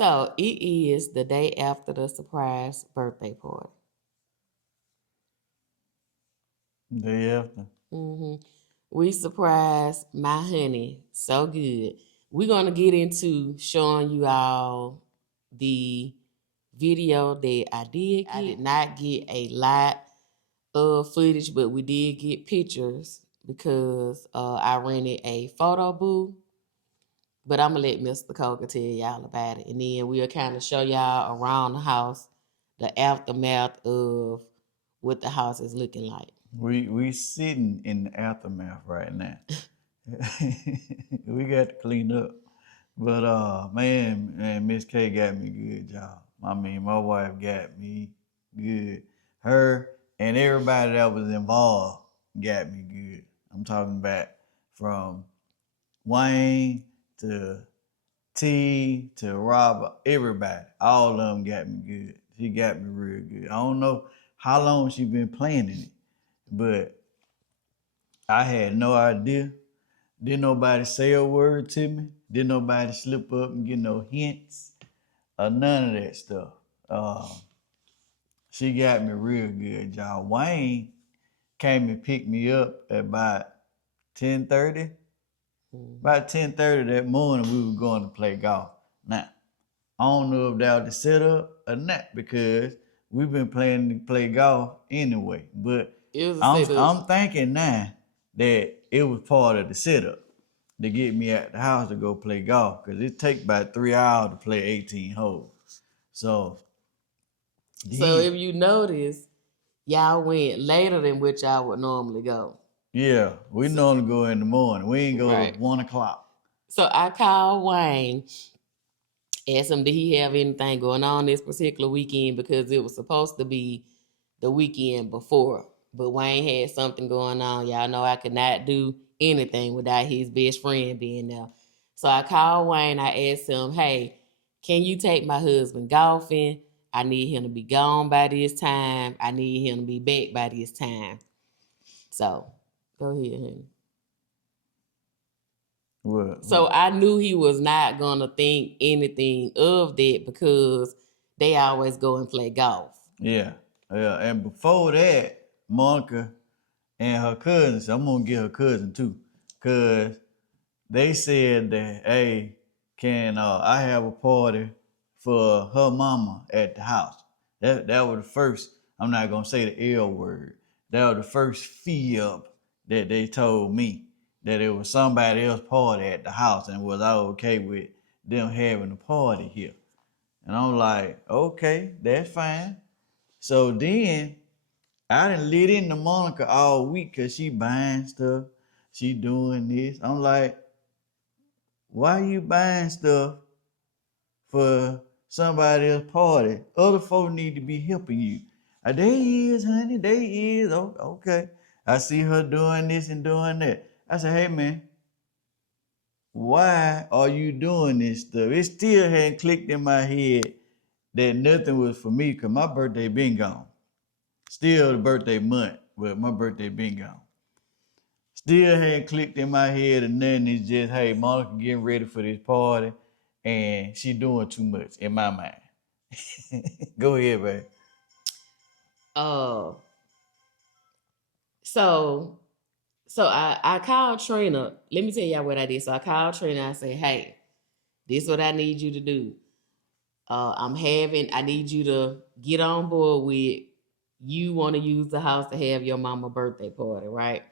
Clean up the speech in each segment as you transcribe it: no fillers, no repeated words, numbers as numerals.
So it is the day after the surprise birthday party. Day after. hmm We surprised my honey so good. We're gonna get into showing you all the video that I did get. I did not get a lot of footage, but we did get pictures because I rented a photo booth. But I'm gonna let Mr. Coker tell y'all about it, and then we'll kind of show y'all around the house the aftermath of what the house is looking like. We sitting in the aftermath right now. We got to clean up. But man, Miss K got me good, y'all. I mean, my wife got me good. Her and everybody that was involved got me good. I'm talking about from Wayne to T to Rob, everybody, all of them got me good. She got me real good. I don't know how long she been planning it, but I had no idea. Didn't nobody say a word to me. Didn't nobody slip up and get no hints or none of that stuff. She got me real good, y'all. Wayne came and picked me up at about 10:30. About 10:30 that morning, we were going to play golf. Now, I don't know if that was the setup or not because we've been planning to play golf anyway. But I'm thinking now that it was part of the setup to get me at the house to go play golf because it takes about 3 hours to play 18 holes. So if you notice, y'all went later than what y'all would normally go. Yeah, we normally go in the morning. We ain't go to 1 o'clock. So I called Wayne, asked him did he have anything going on this particular weekend because it was supposed to be the weekend before. But Wayne had something going on. Y'all know I could not do anything without his best friend being there. So I called Wayne. I asked him, hey, can you take my husband golfing? I need him to be gone by this time. I need him to be back by this time. So go ahead, honey. What? So I knew he was not gonna think anything of that because they always go and play golf. Yeah. And before that, Monica and her cousins, I'm gonna get her cousin too, cause they said that, hey, can I have a party for her mama at the house? That was the first. I'm not gonna say the L word. That was the first fib that they told me that it was somebody else's party at the house and was I okay with them having a party here. And I'm like, okay, that's fine. So then I done lit into Monica all week because she buying stuff. She doing this. I'm like, why you buying stuff for somebody else's party? Other folks need to be helping you. They is, honey, they is. Oh, okay. I see her doing this and doing that. I said, hey, man, why are you doing this stuff? It still hadn't clicked in my head that nothing was for me because my birthday been gone. Still the birthday month, but my birthday been gone. Still hadn't clicked in my head or nothing. It's just, hey, Monica getting ready for this party and she doing too much in my mind. Go ahead, babe. Uh so I called Trina. Let me tell y'all what I did. So I called Trina. I said, hey, this is what I need you to do. I need you to get on board with you want to use the house to have your mama birthday party, right?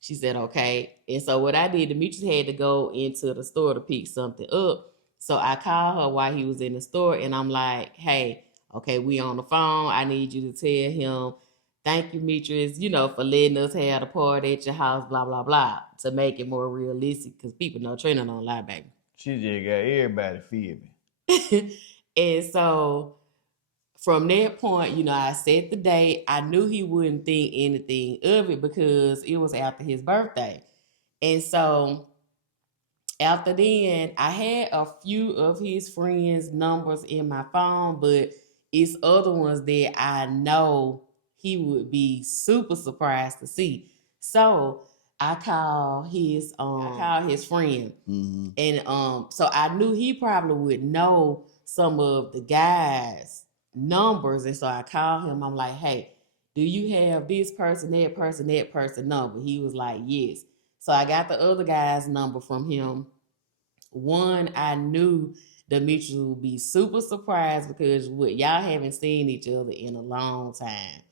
She said, okay. And so what I did, Demetrius had to go into the store to pick something up. So I called her while he was in the store and I'm like, hey, okay, we on the phone. I need you to tell him, thank you, Demetrius, for letting us have the party at your house, blah, blah, blah, to make it more realistic because people know Trina don't lie, baby. She just got everybody feeling. And so from that point, I set the date. I knew he wouldn't think anything of it because it was after his birthday. And so after then, I had a few of his friends' numbers in my phone, but it's other ones that I know he would be super surprised to see. So I called his friend. Mm-hmm. And so I knew he probably would know some of the guys' numbers. And so I called him. I'm like, hey, do you have this person, that person number? He was like, yes. So I got the other guy's number from him. One, I knew Demetrius would be super surprised because y'all haven't seen each other in a long time.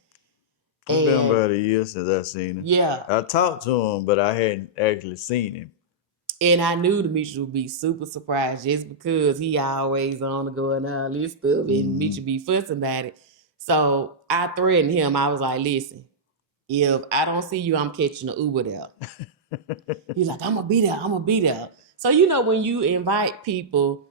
It's been about a year since I seen him. Yeah. I talked to him, but I hadn't actually seen him. And I knew Demetrius would be super surprised just because he always on the go and all this stuff, and Demetrius be fussing about it. So I threatened him. I was like, listen, if I don't see you, I'm catching the Uber there. He's like, I'm going to be there. So, when you invite people,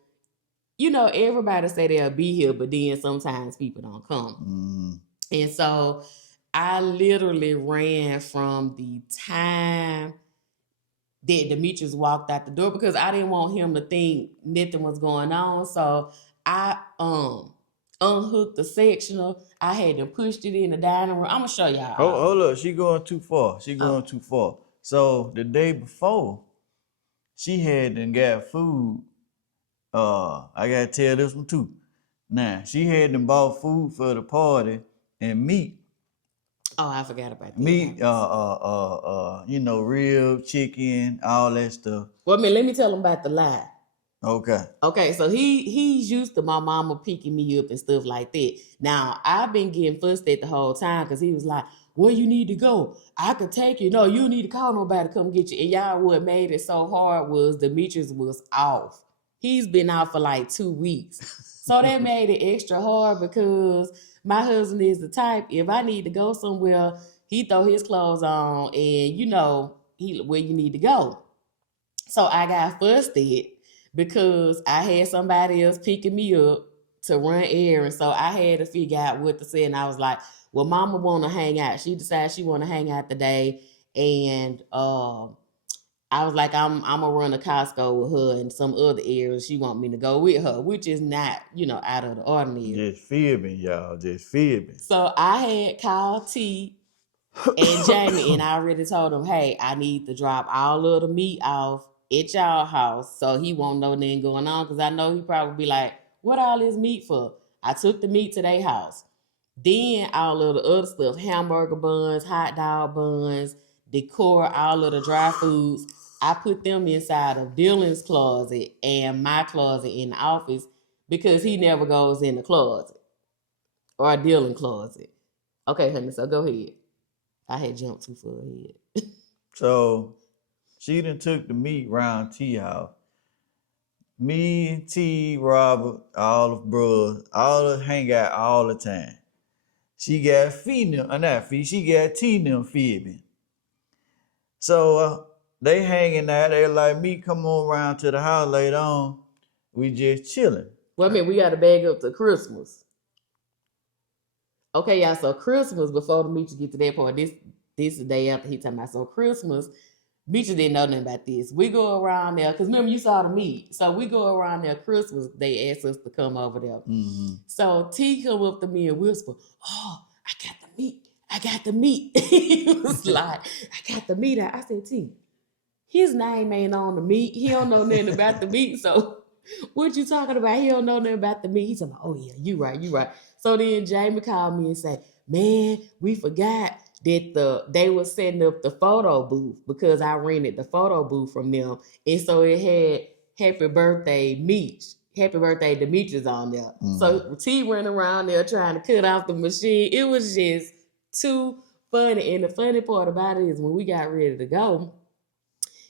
everybody say they'll be here, but then sometimes people don't come. And so I literally ran from the time that Demetrius walked out the door because I didn't want him to think nothing was going on. So I unhooked the sectional. I had to push it in the dining room. I'm going to show y'all. Hold up. She going too far. Too far. So the day before, she had done got food. I got to tell this one too. Now, she had done bought food for the party and meat. Oh, I forgot about that. Meat, rib, chicken, all that stuff. Well, let me tell him about the lie. Okay, so he's used to my mama picking me up and stuff like that. Now, I've been getting fussed at the whole time because he was like, where you need to go? I could take you. No, you don't need to call nobody to come get you. And y'all, what made it so hard was Demetrius was off. He's been out for like 2 weeks. So that made it extra hard because my husband is the type, if I need to go somewhere, he throw his clothes on and where you need to go. So I got fussed at because I had somebody else picking me up to run errands. So I had to figure out what to say. And I was like, well, mama want to hang out. She decided she want to hang out today. And I was like, I'm going to run to Costco with her and some other areas she want me to go with her, which is not, out of the ordinary. Just fibbing, y'all. Just fibbing. So I had called T and Jamie, and I already told him, hey, I need to drop all of the meat off at y'all house so he won't know nothing going on, because I know he probably be like, what all this meat for? I took the meat to their house. Then all of the other stuff, hamburger buns, hot dog buns, decor, all of the dry foods, I put them inside of Dylan's closet and my closet in the office because he never goes in the closet or Dylan's closet. Okay, honey, so go ahead. I had jumped too far ahead. So she done took the meat round T house. Me, T, Robert, all the brothers, all of hang out all the time. She got she got T them fibbing. So they hanging out. They like, me come on around to the house later on. We just chilling. Well, we got to bag up to Christmas. Okay, y'all. So Christmas, before the Meech get to that part, this is the day after he talking about. So Christmas, Meech didn't know nothing about this. We go around there because remember you saw the meat. So we go around there Christmas. They asked us to come over there. Mm-hmm. So T come up to me and whisper, "Oh, I got the meat. I got the meat." He was like, "I got the meat." I said, "T, his name ain't on the meat. He don't know nothing about the meat. So what you talking about? He don't know nothing about the meat." He said, "Oh yeah, you right. So then Jamie called me and said, "Man, we forgot that they were setting up the photo booth because I rented the photo booth from them. And so it had Happy Birthday Meech, Happy Birthday Demetrius on there." Mm-hmm. So T went around there trying to cut off the machine. It was just too funny. And the funny part about it is when we got ready to go,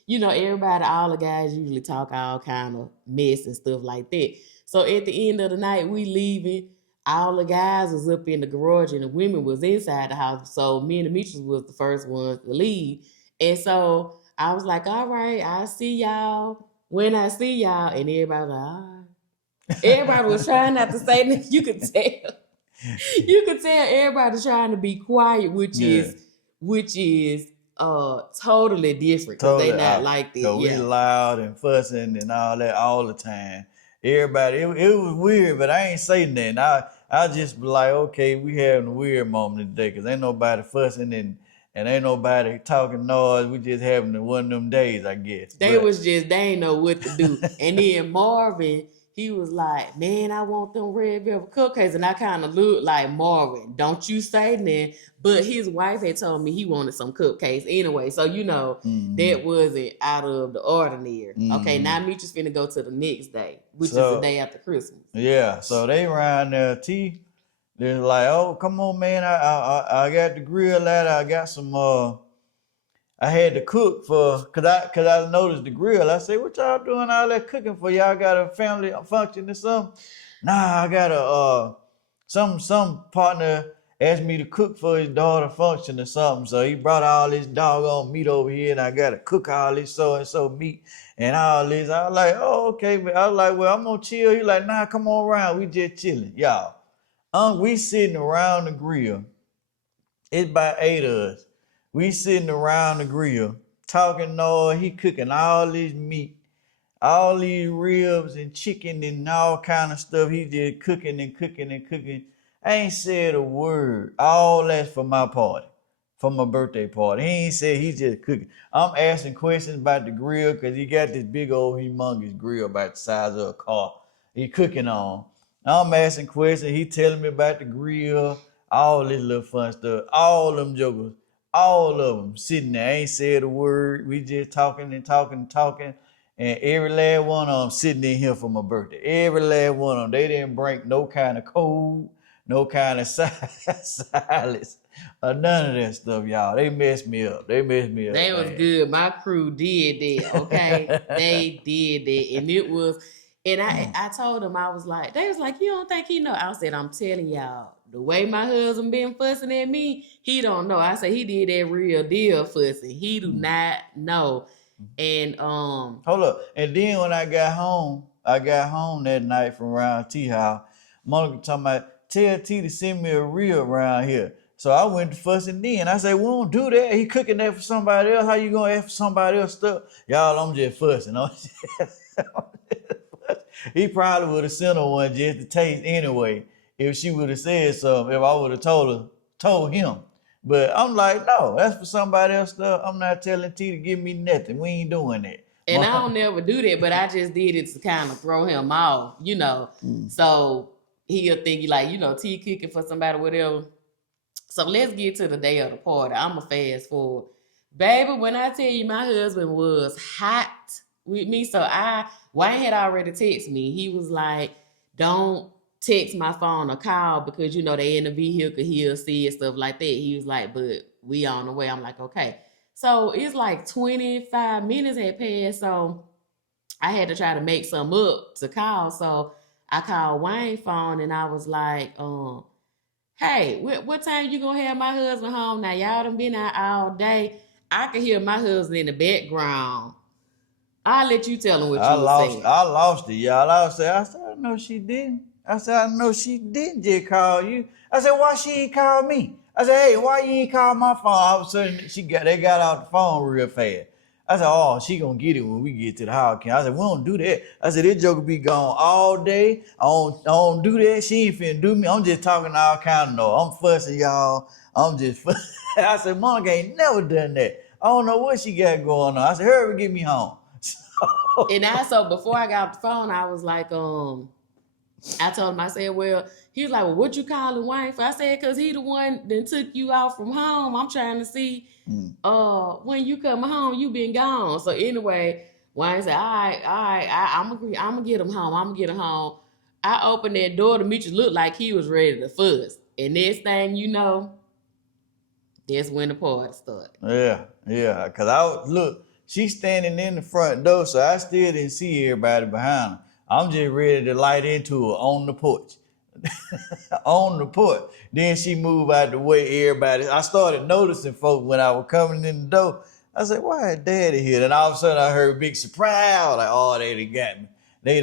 everybody, all the guys usually talk all kind of mess and stuff like that. So at the end of the night, we leaving. All the guys was up in the garage and the women was inside the house. So me and Demetrius was the first ones to leave. And so I was like, all right, I'll see y'all when I see y'all. And everybody was like, all right. Everybody was trying not to say nothing. You could tell everybody trying to be quiet, which is totally different because they not like this. We loud and fussing and all that all the time. Everybody, it was weird, but I ain't saying nothing. I just be like, okay, we having a weird moment today because ain't nobody fussing and ain't nobody talking noise. We just having one of them days, I guess. They ain't know what to do. And then Marvin, he was like, man, I want them red velvet cupcakes. And I kind of looked like, Marvin, don't you say nothing. But his wife had told me he wanted some cupcakes anyway. So, you know, that wasn't out of the ordinary. Okay, now Meech is finna go to the next day, which is the day after Christmas. Yeah, so they around there, they're like, oh, come on, man, I got the grill out, I got some, I had to cook for, cause I noticed the grill. I said, what y'all doing all that cooking for? Y'all got a family function or something? Nah, I got a, some partner asked me to cook for his daughter function or something. So he brought all this doggone meat over here and I got to cook all this so-and-so meat and all this. I was like, oh, okay. But I was like, well, I'm gonna chill. He like, nah, come on around. We just chilling. Y'all, we sitting around the grill. It's about 8 of us. We sitting around the grill, talking noise. He cooking all this meat, all these ribs and chicken and all kind of stuff. He just cooking and cooking and cooking. I ain't said a word. All that's for my party, for my birthday party. He ain't said, he just cooking. I'm asking questions about the grill because he got this big old humongous grill about the size of a car he cooking on. I'm asking questions. He telling me about the grill, all this little fun stuff. All them jokers, all of them sitting there, ain't said a word. We just talking and talking and talking. And every last one of them sitting in here for my birthday. Every last one of them. They didn't break no kind of code, no kind of silence, or none of that stuff, y'all. They messed me up. They was good. My crew did that, okay? They did that. And it was, and I told them, I was like, they was like, you don't think he know? I said, I'm telling y'all, the way my husband been fussing at me, he don't know. I said, he did that real deal fussing. He do not know. And hold up. And then when I got home that night from around T House. Monica talking about, tell T to send me a reel around here. So I went to fussing then. I said, we don't do that. He cooking that for somebody else. How you gonna ask for somebody else stuff? Y'all, I'm just fussing. He probably would have sent her one just to taste anyway if she would have said something, if I would have told him. But I'm like, no, that's for somebody else stuff. I'm not telling T to give me nothing. We ain't doing that. And I don't never do that, but I just did it to kind of throw him off, you know. So he'll think, like, you know, T cooking for somebody, whatever. So let's get to the day of the party. I'm going to fast forward. Baby, when I tell you my husband was hot with me, so Wayne had already texted me. He was like, don't text my phone or call because, you know, they in the vehicle, he'll see it, stuff like that. He was like, but we on the way. I'm like, okay. So it's like 25 minutes had passed, so I had to try to make some up to call. So I called Wayne's phone and I was like, hey, what time you gonna have my husband home? Now y'all done been out all day. I could hear my husband in the background. I'll let you tell him what you were saying. I lost it, y'all. I said, I know she didn't. I said, I know she didn't just call you. I said, why she ain't call me? I said, hey, why you ain't call my phone? All of a sudden, they got out the phone real fast. I said, oh, she gonna get it when we get to the house. I said, we don't do that. I said, this joker be gone all day. I don't do that. She ain't finna do me. I'm just talking all kind of noise. I'm fussing, y'all. I'm just fussing. I said, Monica ain't never done that. I don't know what she got going on. I said, hurry, get me home. And also, before I got off the phone, I was like, I told him, I said, well, he was like, well, what you calling Wayne for? I said, because he the one that took you out from home. I'm trying to see when you come home, you been gone. So anyway, Wayne said, all right, I'm gonna get him home. I opened that door to Meech looked like he was ready to fuss. And next thing you know, that's when the party started. Yeah, because she's standing in the front door, so I still didn't see everybody behind her. I'm just ready to light into her on the porch. On the porch. Then she moved out the way, everybody. I started noticing folks when I was coming in the door. I said, why is Daddy here? And all of a sudden I heard a big surprise. Like, oh, they done got me. They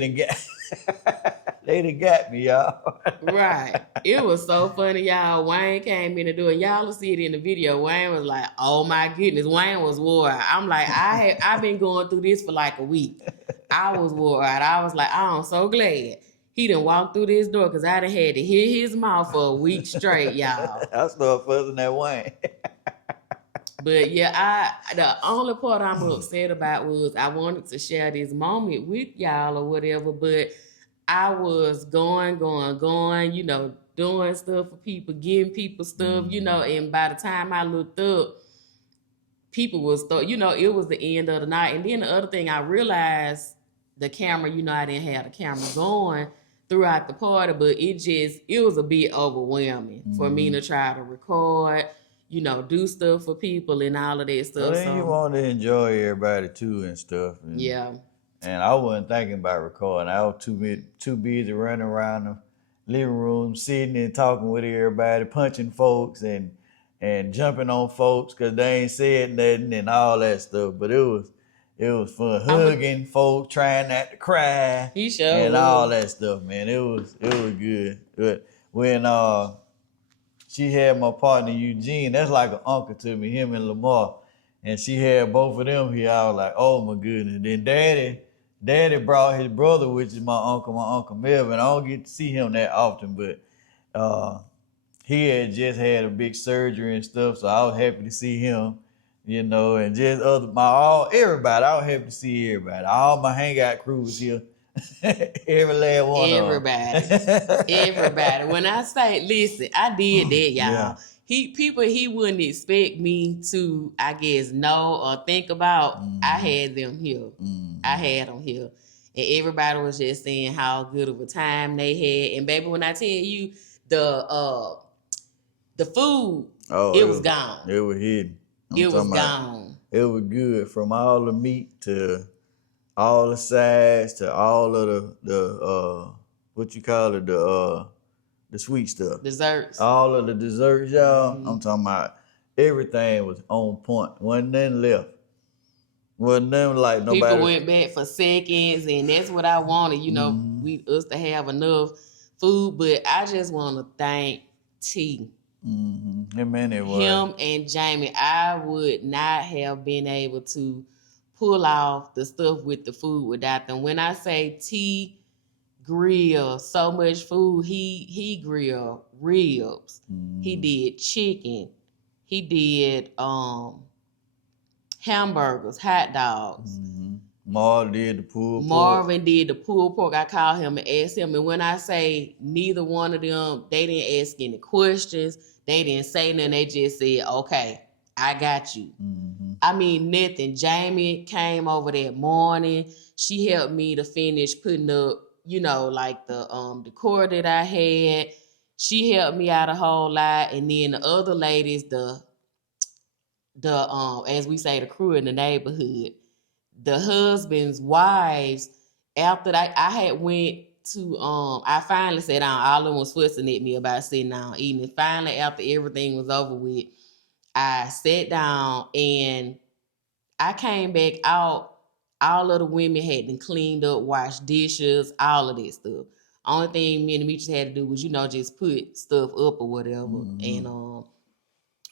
done got me, y'all. Right. It was so funny, y'all. Wayne came in the door, and y'all will see it in the video. Wayne was like, oh my goodness. Wayne was wore out. I'm like, I've been going through this for like a week. I was wore out. I was like, I'm so glad he done walked through this door because I done had to hit his mouth for a week straight, y'all. I started fussing at Wayne. But yeah, the only part I'm upset about was I wanted to share this moment with y'all or whatever, but I was going, you know, doing stuff for people, giving people stuff, you know, and by the time I looked up, people was, you know, it was the end of the night. And then the other thing I realized, the camera, you know, I didn't have the camera going throughout the party, but it was a bit overwhelming for me to try to record, you know, do stuff for people and all of that stuff. Well, then you want to enjoy everybody too and stuff. And, yeah. And I wasn't thinking about recording. I was too busy running around the living room, sitting and talking with everybody, punching folks and jumping on folks because they ain't said nothing and all that stuff. But it was fun, hugging folks, trying not to cry, and all that stuff, man. It was good. But when she had my partner Eugene, that's like an uncle to me, him and Lamar, and she had both of them here. I was like, oh my goodness. Then Daddy brought his brother, which is my Uncle Melvin. I don't get to see him that often, but he had just had a big surgery and stuff, so I was happy to see him, you know, and just everybody. I was happy to see everybody. All my hangout crew was here. Every last one of them. Everybody. When I say, listen, I did that, y'all. Yeah. He wouldn't expect me to, I guess, know or think about. I had them here. I had them here. And everybody was just saying how good of a time they had. And baby, when I tell you the food, it was gone. It was hidden. It was gone. It was good, from all the meat to all the sides to all of the what you call it, the sweet stuff. Desserts. All of the desserts, y'all. I'm talking about everything was on point. Wasn't nothing left. Wasn't nothing like nobody. People went back for seconds, and that's what I wanted, you know, us to have enough food. But I just want to thank T. Him and Jamie. I would not have been able to pull off the stuff with the food without them. When I say T grill so much food, he grilled ribs. He did chicken. He did hamburgers, hot dogs. Marvin did the pulled pork. I called him and asked him. And when I say neither one of them, they didn't ask any questions. They didn't say nothing. They just said, okay, I got you. I mean, nothing. Jamie came over that morning. She helped me to finish putting up, you know, like the decor that I had. She helped me out a whole lot. And then the other ladies, the as we say, the crew in the neighborhood, the husbands, wives, after that, I had went to, I finally sat down. All of them was fussing at me about sitting down eating. And finally, after everything was over with, I sat down and I came back out. All of the women had been cleaned up, washed dishes, all of that stuff. Only thing me and Demetrius had to do was, you know, just put stuff up or whatever. And well,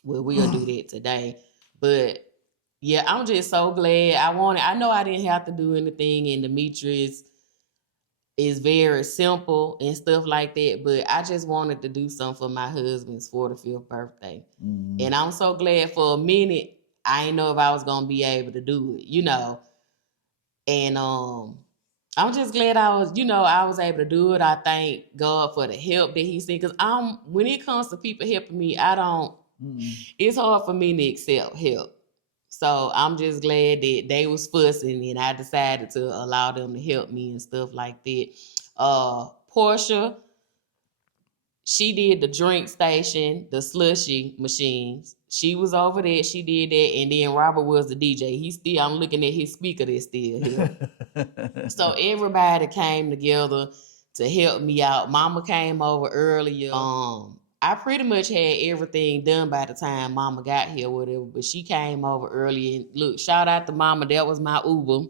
we'll do that today. But yeah, I'm just so glad. I know I didn't have to do anything, and Demetrius is very simple and stuff like that, but I just wanted to do something for my husband's 45th birthday. And I'm so glad. For a minute, I didn't know if I was going to be able to do it, you know. And I'm just glad I was able to do it. I thank God for the help that he sent, because when it comes to people helping me, it's hard for me to accept help. So I'm just glad that they was fussing and I decided to allow them to help me and stuff like that. Portia, she did the drink station, the slushy machines. She was over there. She did that. And then Robert was the DJ. I'm looking at his speaker that's still here. So everybody came together to help me out. Mama came over earlier. I pretty much had everything done by the time Mama got here, whatever. But she came over early, and look, shout out to Mama. That was my Uber.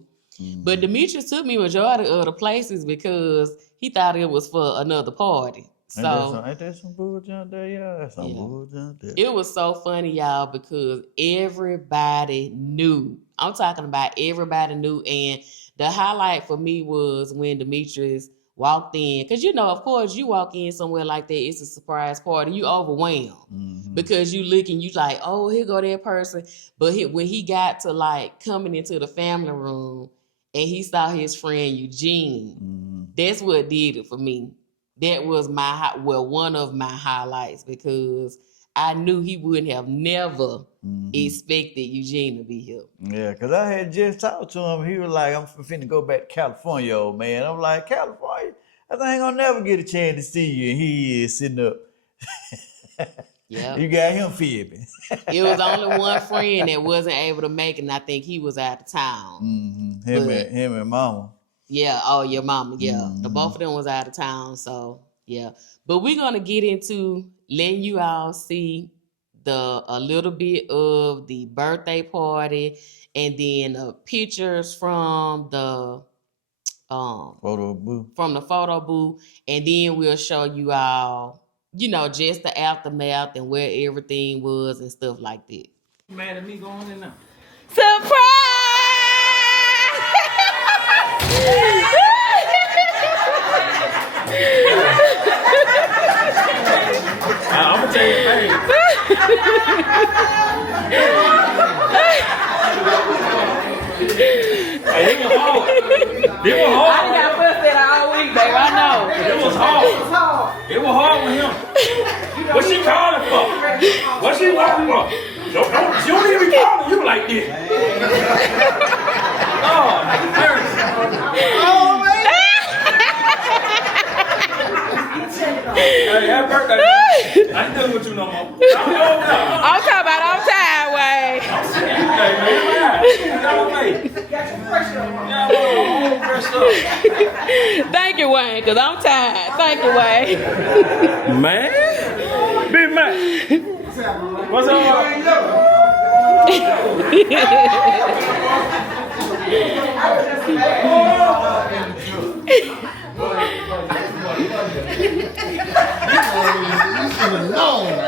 But Demetrius took me majority of the places because he thought it was for another party. So ain't that some bull jump there, y'all? That's some bull jump there. It was so funny, y'all, because everybody knew. I'm talking about everybody knew. And the highlight for me was when Demetrius walked in, because you know, of course, you walk in somewhere like that, it's a surprise party, you overwhelmed because you looking, you like, oh, here go that person. But when he got to like coming into the family room and he saw his friend Eugene, that's what did it for me. That was one of my highlights, because I knew he wouldn't have never expected Eugene to be here. Yeah, because I had just talked to him. He was like, I'm finna go back to California, old man. I'm like, California? I ain't gonna never get a chance to see you. And he is sitting up. Yeah. You got him fibbing. It was only one friend that wasn't able to make it, and I think he was out of town. Him and mama. Yeah, oh, your mama, yeah. The both of them was out of town, so yeah. But we're gonna get into letting you all see a little bit of the birthday party, and then pictures from the photo booth. From the photo booth, and then we'll show you all, just the aftermath and where everything was and stuff like that. You mad at me going in now? Surprise! I'm gonna tell you, hey. Hey, it was hard. I got busted all week, babe. I know. It was hard. It was hard with him. What she calling for? What she wanting for? She don't even be calling you like this. Oh, man. Hey, happy birthday. I ain't dealing with you no more. I'm talking about on time, Wayne. I'm sick of you today, man. Thank you, Wayne, because I'm tired. Thank you, Wayne. Man, big man. What's up? Oh man.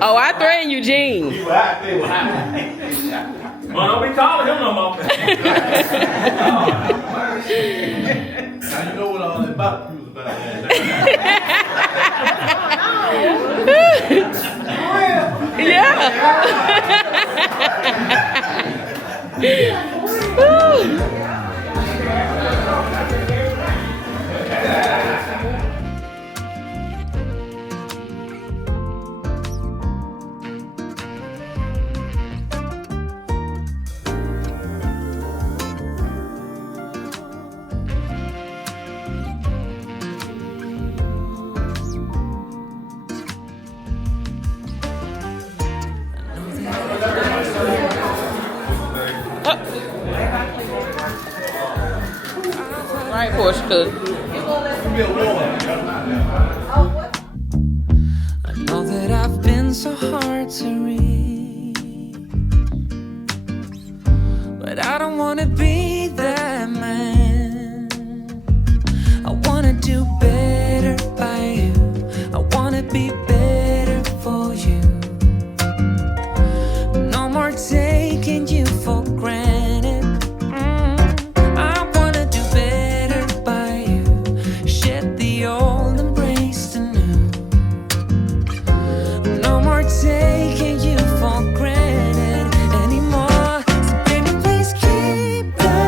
Oh, I threatened Eugene. Well, don't be calling him no more. Now you know what all that about was about. Yeah. Right, Portia. I know that I've been so hard to read, but I don't wanna be that man. I wanna do better by you. I wanna be better for you. No more taking you for granted. I wanna do better by you. Shed the old, embrace the new. No more taking you for granted anymore. So baby, please keep the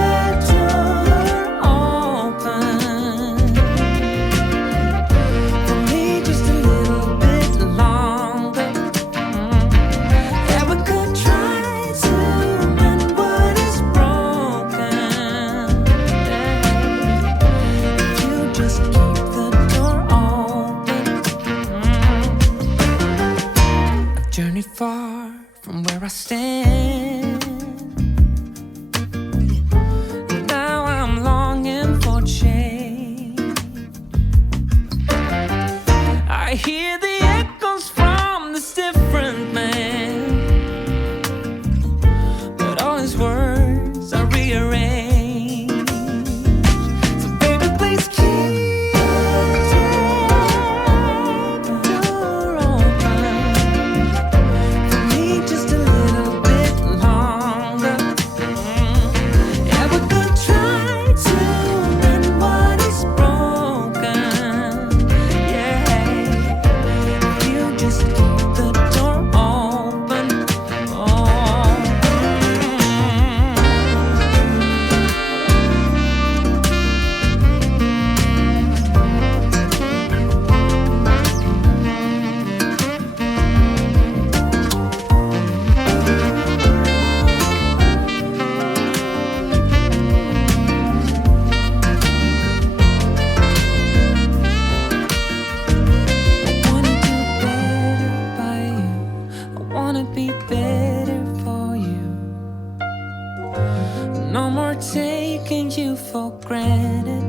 No more taking you for granted.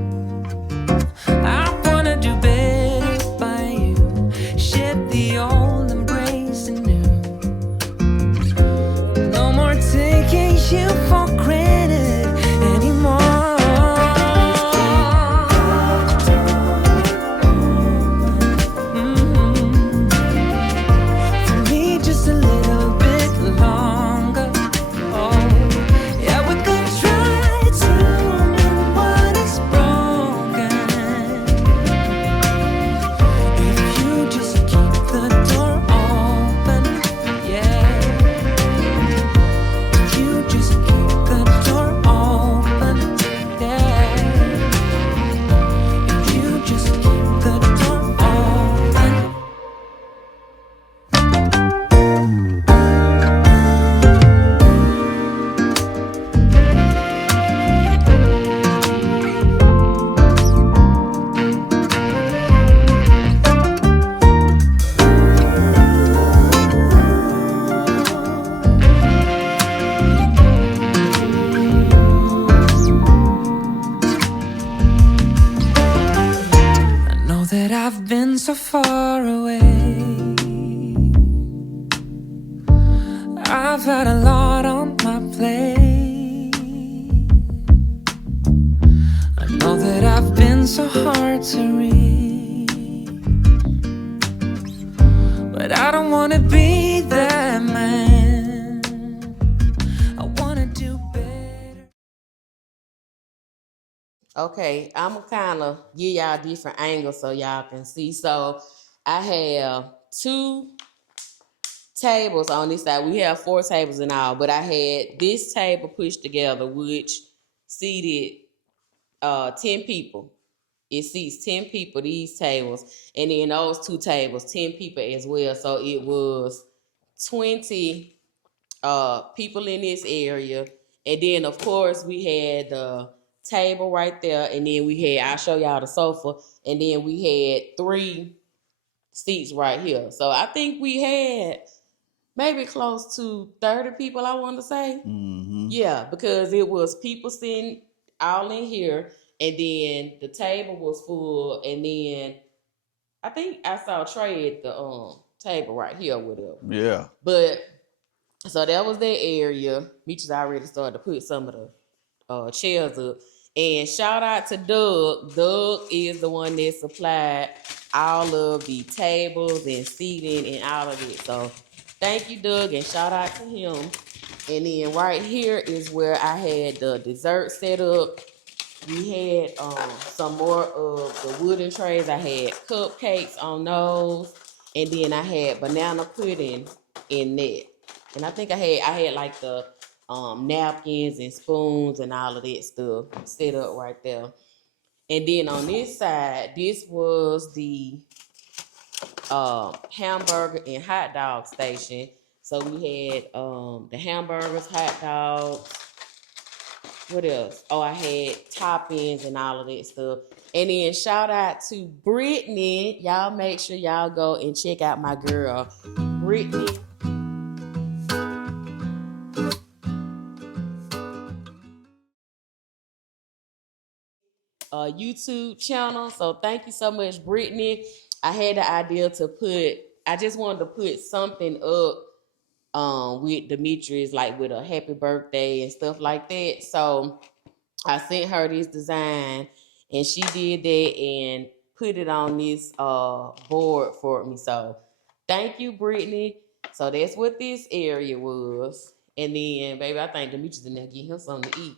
I wanna do better by you. Shed the old, embrace the new. No more taking you for granted anymore. For me, just a little bit longer. Oh, yeah, we could try to mend what is broken. If you just keep the door open, yeah. If you just keep the door open, yeah. If you just keep the door open. I know that I've been so far away. I've had a lot on my plate. I know that I've been so hard to reach, but I don't wanna be that man. I wanna do better. Okay, I'm gonna kind of give y'all different angles so y'all can see. So I have 2 tables on this side. We have 4 tables in all, but I had this table pushed together, which seated 10 people. It seats 10 people, these tables, and then those 2 tables, 10 people as well. So it was 20 people in this area. And then of course we had the table right there, and then we had, I'll show y'all the sofa, and then we had 3 seats right here. So I think we had maybe close to 30 people, I want to say. Mm-hmm. Yeah, because it was people sitting all in here, and then the table was full, and then I think I saw Trey at the table right here with him. Yeah. But so that was that area. Meech has already started to put some of the chairs up. And shout out to Doug. Doug is the one that supplied all of the tables and seating and all of it. So thank you, Doug, and shout out to him. And then right here is where I had the dessert set up. We had some more of the wooden trays. I had cupcakes on those, and then I had banana pudding in that. And I think I had like the napkins and spoons and all of that stuff set up right there. And then on this side, this was the hamburger and hot dog station. So we had the hamburgers, hot dogs. What else? Oh, I had toppings and all of that stuff. And then shout out to Brittany. Y'all make sure y'all go and check out my girl, Brittany. YouTube channel. So thank you so much, Brittany. I had the idea I just wanted to put something up with Demetrius, like with a happy birthday and stuff like that. So I sent her this design, and she did that and put it on this board for me. So thank you, Brittany. So that's what this area was. And then, baby, I think Demetrius in there get him something to eat.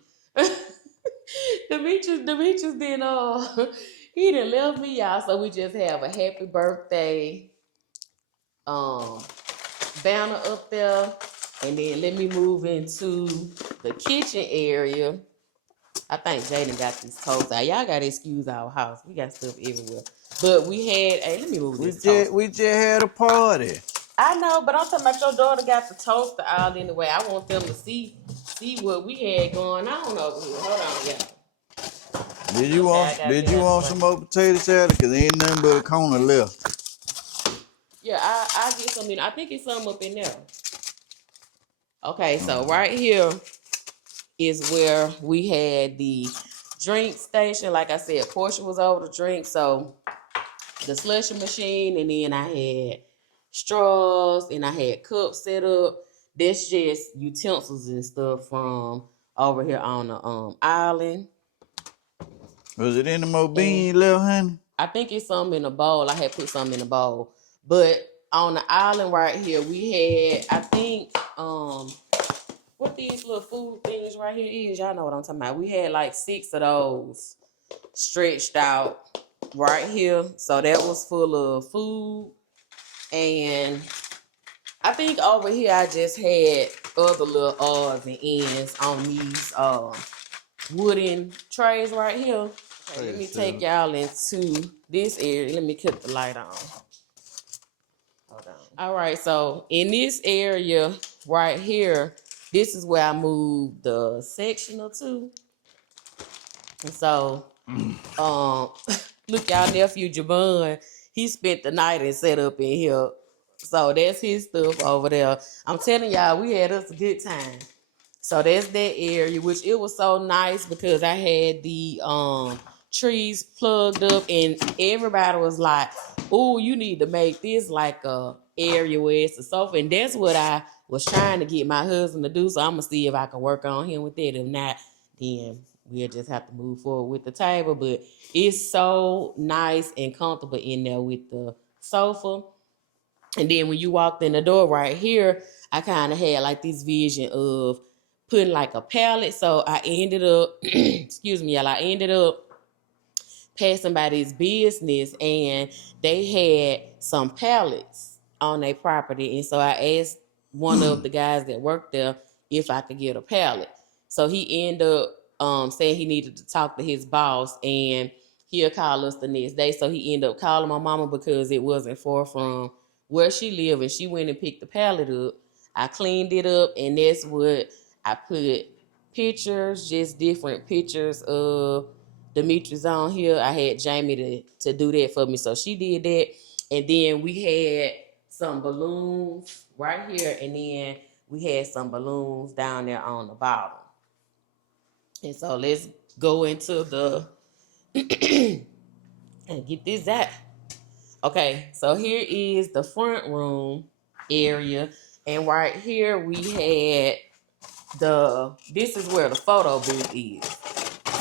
Demetrius didn't he didn't left me, y'all. So we just have a happy birthday banner up there. And then let me move into the kitchen area. I think Jaden got these toast out. Y'all gotta excuse our house. We got stuff everywhere. But we had, hey, let me move this toast. We just had a party. I know, but I'm talking about your daughter got the toaster out anyway. I want them to see what we had going on over here. Hold on, y'all. Did you want some more potato salad? Cause ain't nothing but a corner left. Yeah, I get some in. I think it's some up in there. Okay, so right here is where we had the drink station. Like I said, Portia was over to drink, so the slushy machine, and then I had straws and I had cups set up. That's just utensils and stuff from over here on the island. Was it any more beans left, honey? I think it's something in a bowl. I had put something in a bowl. But on the island right here, we had, I think, what these little food things right here is. Y'all know what I'm talking about. We had like 6 of those stretched out right here. So that was full of food. And I think over here I just had other little odds and ends on these wooden trays right here. Okay, let me take y'all into this area. Let me cut the light on. Hold on. All right, so in this area right here, this is where I moved the sectional to. And so, look, y'all nephew Javon, he spent the night and set up in here. So that's his stuff over there. I'm telling y'all, we had us a good time. So that's that area, which it was so nice because I had the trees plugged up and everybody was like, "Oh, you need to make this like a area where it's a sofa." And that's what I was trying to get my husband to do. So I'm gonna see if I can work on him with that. If not, then we'll just have to move forward with the table. But it's so nice and comfortable in there with the sofa. And then when you walked in the door right here, I kind of had like this vision of putting like a pallet. So I ended up, excuse me, y'all, I ended up passing by this business and they had some pallets on their property. And so I asked one of the guys that worked there if I could get a pallet. So he ended up saying he needed to talk to his boss and he'll call us the next day. So he ended up calling my mama because it wasn't far from where she lived, and she went and picked the pallet up. I cleaned it up, and that's what I put pictures, just different pictures of Demetrius on here. I had Jamie to do that for me, so she did that. And then we had some balloons right here, and then we had some balloons down there on the bottom. And so let's go into the and get this out. Okay, so here is the front room area, and right here we had this is where the photo booth is.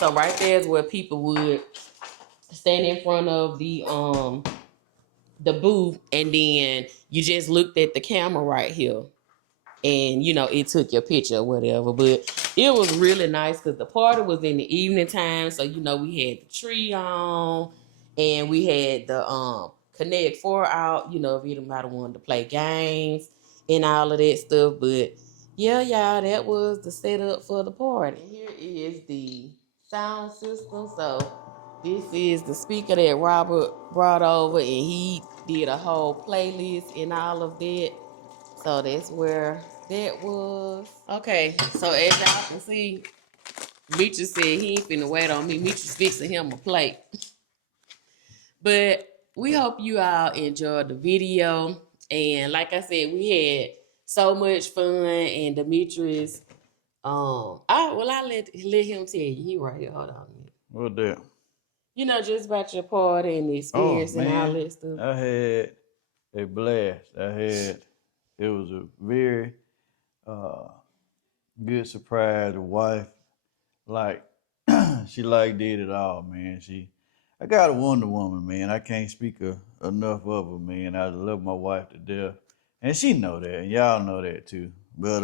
So right there is where people would stand in front of the booth, and then you just looked at the camera right here. And, you know, it took your picture or whatever. But it was really nice because the party was in the evening time. So, you know, we had the tree on and we had the Connect 4 out, you know, if anybody wanted to play games and all of that stuff. But, yeah, y'all, that was the setup for the party. And here is the sound system. So, this is the speaker that Robert brought over and he did a whole playlist and all of that. So that's where that was. Okay, so as y'all can see, Meech said he ain't finna wait on me. Meech is fixing him a plate. But we hope you all enjoyed the video. And like I said, we had so much fun. And Demetrius, I let him tell you. He right here. Hold on a minute. What that? You know, just about your party and the experience and all that stuff. I had a blast. It was a very good surprise. The wife, like, she did it all, man. I got a Wonder Woman, man. I can't speak enough of her, man. I love my wife to death, and she know that, and y'all know that too. But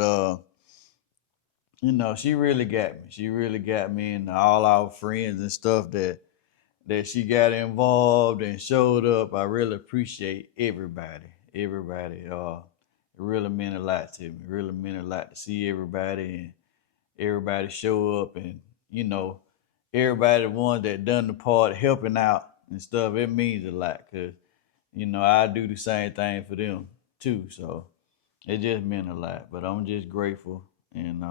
you know, she really got me. She really got me, and all our friends and stuff that she got involved and showed up. I really appreciate everybody. It really meant a lot to me. It really meant a lot to see everybody and everybody show up, and, you know, everybody, the ones that done the part, helping out and stuff. It means a lot because, you know, I do the same thing for them too. So it just meant a lot. But I'm just grateful and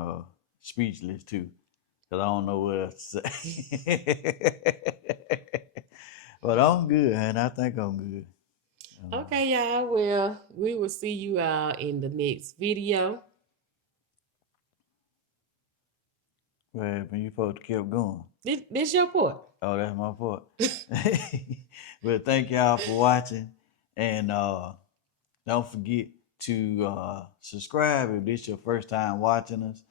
speechless too because I don't know what else to say. But I'm good, and I think I'm good. Okay, y'all. Well, we will see you all in the next video. Well, when you supposed to keep going. This your part. Oh, that's my part. But thank y'all for watching. And don't forget to subscribe if this your first time watching us.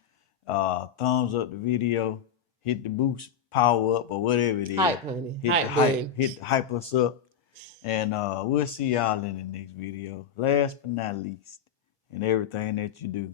Thumbs up the video. Hit the boost, power up, or whatever it is. Hype, honey. Hit the hype us up. And we'll see y'all in the next video. Last but not least, in everything that you do.